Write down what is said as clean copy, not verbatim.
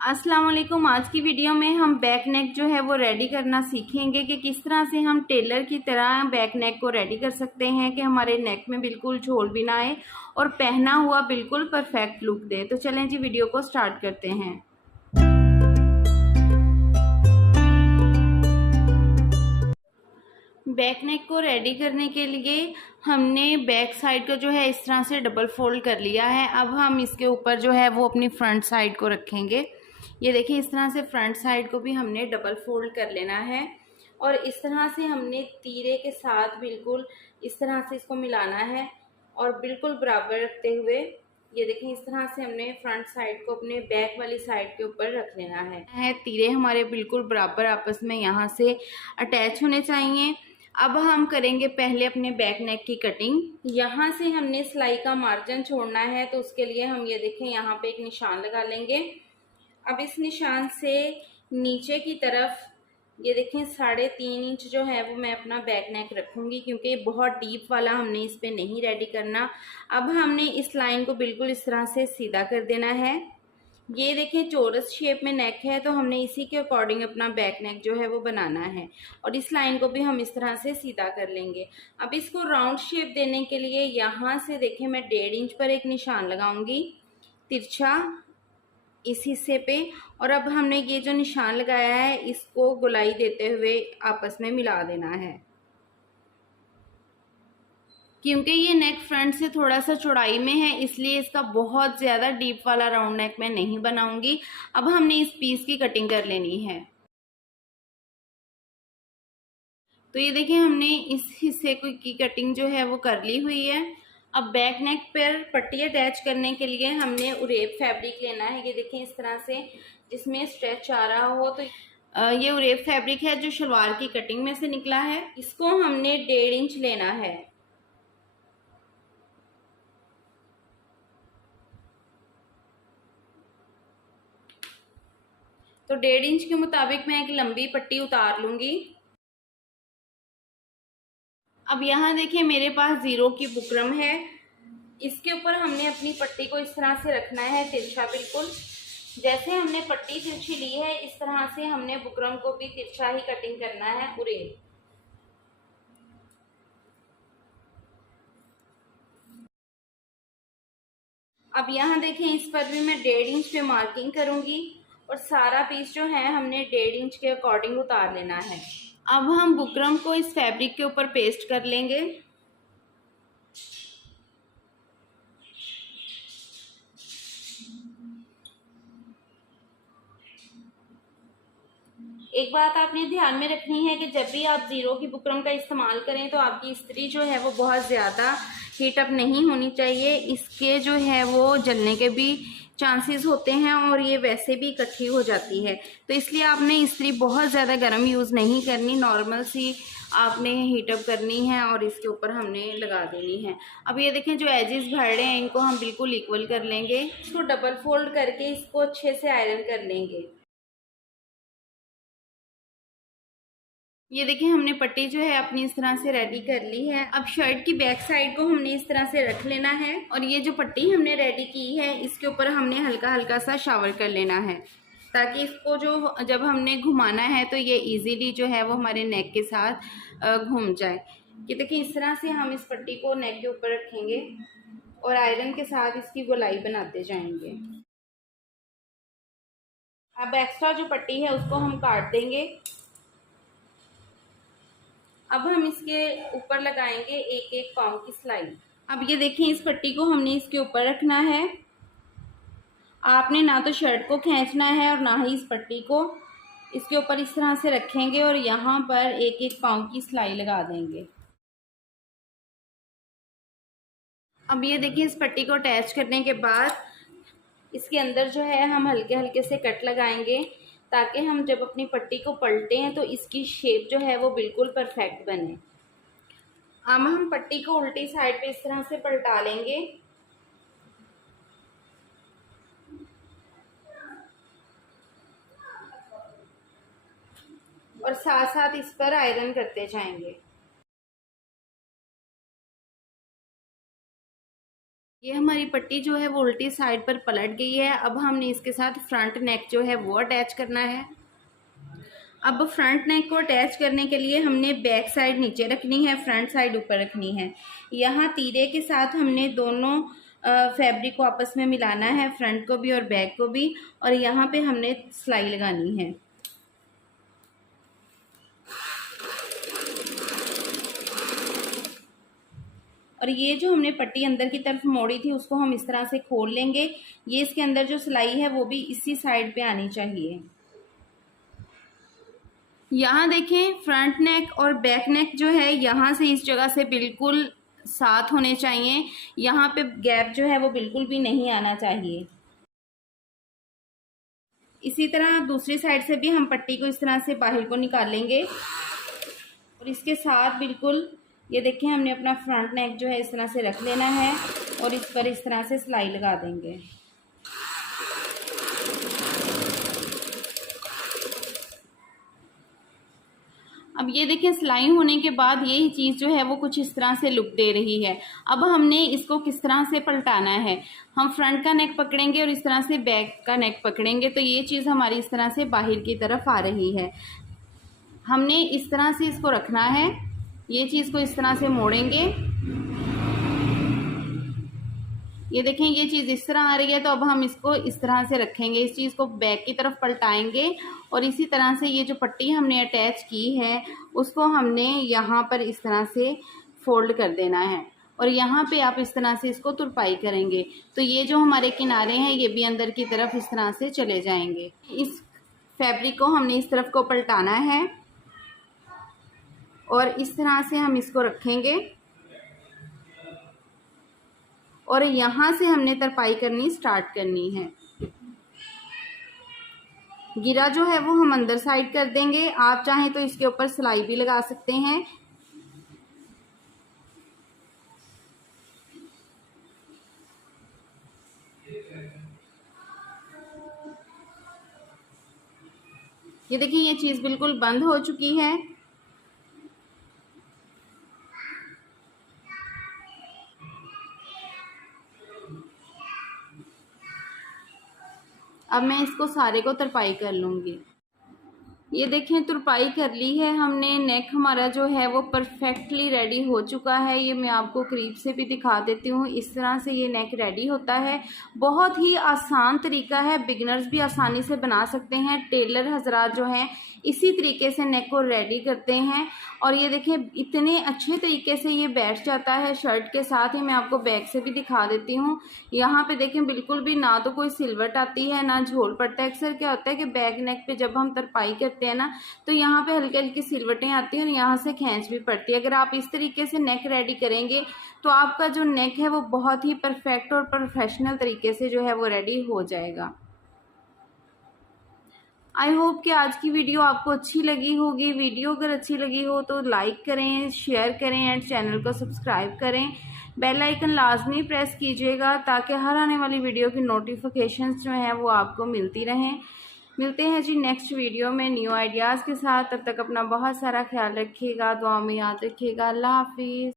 अस्सलाम वालेकुम। आज की वीडियो में हम बैक नेक जो है वो रेडी करना सीखेंगे कि किस तरह से हम टेलर की तरह बैक नेक को रेडी कर सकते हैं कि हमारे नेक में बिल्कुल झोल भी ना आए और पहना हुआ बिल्कुल परफेक्ट लुक दे। तो चलें जी वीडियो को स्टार्ट करते हैं। बैक नेक को रेडी करने के लिए हमने बैक साइड को जो है इस तरह से डबल फोल्ड कर लिया है। अब हम इसके ऊपर जो है वो अपनी फ्रंट साइड को रखेंगे। ये देखिए इस तरह से फ्रंट साइड को भी हमने डबल फोल्ड कर लेना है और इस तरह से हमने तीरे के साथ बिल्कुल इस तरह से इसको मिलाना है और बिल्कुल बराबर रखते हुए ये देखें इस तरह से हमने फ्रंट साइड को अपने बैक वाली साइड के ऊपर रख लेना है। तीरे हमारे बिल्कुल बराबर आपस में यहाँ से अटैच होने चाहिए। अब हम करेंगे पहले अपने बैक नेक की कटिंग। यहाँ से हमने सिलाई का मार्जिन छोड़ना है तो उसके लिए हम ये देखें यहाँ पे एक निशान लगा लेंगे। अब इस निशान से नीचे की तरफ ये देखें 3.5 इंच जो है वो मैं अपना बैक नेक रखूँगी क्योंकि बहुत डीप वाला हमने इस पे नहीं रेडी करना। अब हमने इस लाइन को बिल्कुल इस तरह से सीधा कर देना है। ये देखें चौरस शेप में नेक है तो हमने इसी के अकॉर्डिंग अपना बैक नेक जो है वो बनाना है और इस लाइन को भी हम इस तरह से सीधा कर लेंगे। अब इसको राउंड शेप देने के लिए यहाँ से देखें मैं 1.5 इंच पर एक निशान लगाऊंगी तिरछा इस हिस्से पे और अब हमने ये जो निशान लगाया है इसको गोलाई देते हुए आपस में मिला देना है। क्योंकि ये नेक फ्रंट से थोड़ा सा चौड़ाई में है इसलिए इसका बहुत ज़्यादा डीप वाला राउंड नेक मैं नहीं बनाऊंगी। अब हमने इस पीस की कटिंग कर लेनी है। तो ये देखिए हमने इस हिस्से की कटिंग जो है वो कर ली हुई है। अब बैक नेक पर पट्टी अटैच करने के लिए हमने उरेब फैब्रिक लेना है। ये देखें इस तरह से जिसमें स्ट्रेच आ रहा हो तो ये उरेब फैब्रिक है जो शलवार की कटिंग में से निकला है। इसको हमने 1.5 इंच लेना है। तो 1.5 इंच के मुताबिक मैं एक लंबी पट्टी उतार लूंगी। अब यहाँ देखिए मेरे पास 0 की बुकरम है। इसके ऊपर हमने अपनी पट्टी को इस तरह से रखना है तिरछा बिल्कुल। जैसे हमने पट्टी तिरछी ली है इस तरह से हमने बुकरम को भी तिरछा ही कटिंग करना है उरेब। अब यहाँ देखें इस पर भी मैं 1.5 इंच पे मार्किंग करूंगी और सारा पीस जो है हमने 1.5 इंच के अकॉर्डिंग उतार लेना है। अब हम बुकरम को इस फैब्रिक के ऊपर पेस्ट कर लेंगे। एक बात आपने ध्यान में रखनी है कि जब भी आप 0 की बुकरम का इस्तेमाल करें तो आपकी इस्त्री जो है वो बहुत ज़्यादा हीटअप नहीं होनी चाहिए। इसके जो है वो जलने के भी चांसेस होते हैं और ये वैसे भी इकट्ठी हो जाती है। तो इसलिए आपने इस्त्री बहुत ज़्यादा गर्म यूज़ नहीं करनी, नॉर्मल सी आपने हीटअप करनी है और इसके ऊपर हमने लगा देनी है। अब ये देखें जो एजेस भर रहे हैं इनको हम बिल्कुल इक्वल कर लेंगे। इसको डबल फोल्ड करके इसको अच्छे से आयरन कर लेंगे। ये देखिए हमने पट्टी जो है अपनी इस तरह से रेडी कर ली है। अब शर्ट की बैक साइड को हमने इस तरह से रख लेना है और ये जो पट्टी हमने रेडी की है इसके ऊपर हमने हल्का हल्का सा शावर कर लेना है ताकि इसको जो जब हमने घुमाना है तो ये इजीली जो है वो हमारे नेक के साथ घूम जाए। कि देखिए इस तरह से हम इस पट्टी को नेक के ऊपर रखेंगे और आयरन के साथ इसकी गोलाई बनाते जाएंगे। अब एक्स्ट्रा जो पट्टी है उसको हम काट देंगे। अब हम इसके ऊपर लगाएंगे एक एक पाँव की सिलाई। अब ये देखें इस पट्टी को हमने इसके ऊपर रखना है। आपने ना तो शर्ट को खींचना है और ना ही इस पट्टी को। इसके ऊपर इस तरह से रखेंगे और यहाँ पर एक एक पाँव की सिलाई लगा देंगे। अब ये देखिए इस पट्टी को अटैच करने के बाद इसके अंदर जो है हम हल्के हल्के से कट लगाएंगे ताकि हम जब अपनी पट्टी को पलटे हैं तो इसकी शेप जो है वो बिल्कुल परफेक्ट बने। अब हम पट्टी को उल्टी साइड पे इस तरह से पलटा लेंगे और साथ साथ इस पर आयरन करते जाएंगे। ये हमारी पट्टी जो है वो उल्टी साइड पर पलट गई है। अब हमने इसके साथ फ्रंट नेक जो है वो अटैच करना है। अब फ्रंट नेक को अटैच करने के लिए हमने बैक साइड नीचे रखनी है, फ्रंट साइड ऊपर रखनी है। यहाँ तीरे के साथ हमने दोनों फैब्रिक को आपस में मिलाना है, फ्रंट को भी और बैक को भी, और यहाँ पे हमने सिलाई लगानी है। और ये जो हमने पट्टी अंदर की तरफ मोड़ी थी उसको हम इस तरह से खोल लेंगे। ये इसके अंदर जो सिलाई है वो भी इसी साइड पे आनी चाहिए। यहाँ देखें फ्रंट नेक और बैक नेक जो है यहाँ से इस जगह से बिल्कुल साथ होने चाहिए। यहाँ पे गैप जो है वो बिल्कुल भी नहीं आना चाहिए। इसी तरह दूसरी साइड से भी हम पट्टी को इस तरह से बाहर को निकालेंगे और इसके साथ बिल्कुल ये देखें हमने अपना फ्रंट नेक जो है इस तरह से रख लेना है और इस पर इस तरह से सिलाई लगा देंगे। अब ये देखें सिलाई होने के बाद यही चीज़ जो है वो कुछ इस तरह से लुक दे रही है। अब हमने इसको किस तरह से पलटाना है, हम फ्रंट का नेक पकड़ेंगे और इस तरह से बैक का नेक पकड़ेंगे तो ये चीज़ हमारी इस तरह से बाहर की तरफ आ रही है। हमने इस तरह से इसको रखना है, ये चीज़ को इस तरह से मोड़ेंगे। ये देखें ये चीज़ इस तरह आ रही है तो अब हम इसको इस तरह से रखेंगे, इस चीज़ को बैक की तरफ पलटाएंगे और इसी तरह से ये जो पट्टी हमने अटैच की है उसको हमने यहाँ पर इस तरह से फोल्ड कर देना है और यहाँ पे आप इस तरह से इसको तुरपाई करेंगे तो ये जो हमारे किनारे हैं ये भी अंदर की तरफ इस तरह से चले जाएंगे। इस फैब्रिक को हमने इस तरफ को पलटाना है और इस तरह से हम इसको रखेंगे और यहाँ से हमने तरपाई करनी स्टार्ट करनी है। गिरा जो है वो हम अंदर साइड कर देंगे, आप चाहें तो इसके ऊपर सिलाई भी लगा सकते हैं। ये देखिए ये चीज़ बिल्कुल बंद हो चुकी है। अब मैं इसको सारे को तरपाई कर लूँगी। ये देखें तुरपाई कर ली है हमने, नेक हमारा जो है वो परफेक्टली रेडी हो चुका है। ये मैं आपको करीब से भी दिखा देती हूँ, इस तरह से ये नेक रेडी होता है। बहुत ही आसान तरीका है, बिगिनर्स भी आसानी से बना सकते हैं। टेलर हजरात जो हैं इसी तरीके से नेक को रेडी करते हैं और ये देखें इतने अच्छे तरीके से ये बैठ जाता है शर्ट के साथ ही। मैं आपको बैक से भी दिखा देती हूँ। यहाँ पे देखें बिल्कुल भी ना तो कोई सिलवट आती है ना झोल पड़ता है। अक्सर क्या होता है कि बैक नेक पे जब हम तरपाई करते हैं ना तो यहाँ पे हल्की हल्की सिलवटें आती हैं और यहाँ से खींच भी पड़ती है। अगर आप इस तरीके से नेक रेडी करेंगे तो आपका जो नेक है वो बहुत ही परफेक्ट और प्रोफेशनल तरीके से जो है वो रेडी हो जाएगा। आई होप कि आज की वीडियो आपको अच्छी लगी होगी। वीडियो अगर अच्छी लगी हो तो लाइक करें, शेयर करें एंड चैनल को सब्सक्राइब करें। बेल आइकन लाजमी प्रेस कीजिएगा ताकि हर आने वाली वीडियो की नोटिफिकेशंस जो हैं वो आपको मिलती रहें। मिलते हैं जी नेक्स्ट वीडियो में न्यू आइडियाज़ के साथ। तब तक अपना बहुत सारा ख्याल रखिएगा, दुआ में याद रखिएगा। अल्लाह हाफिज़।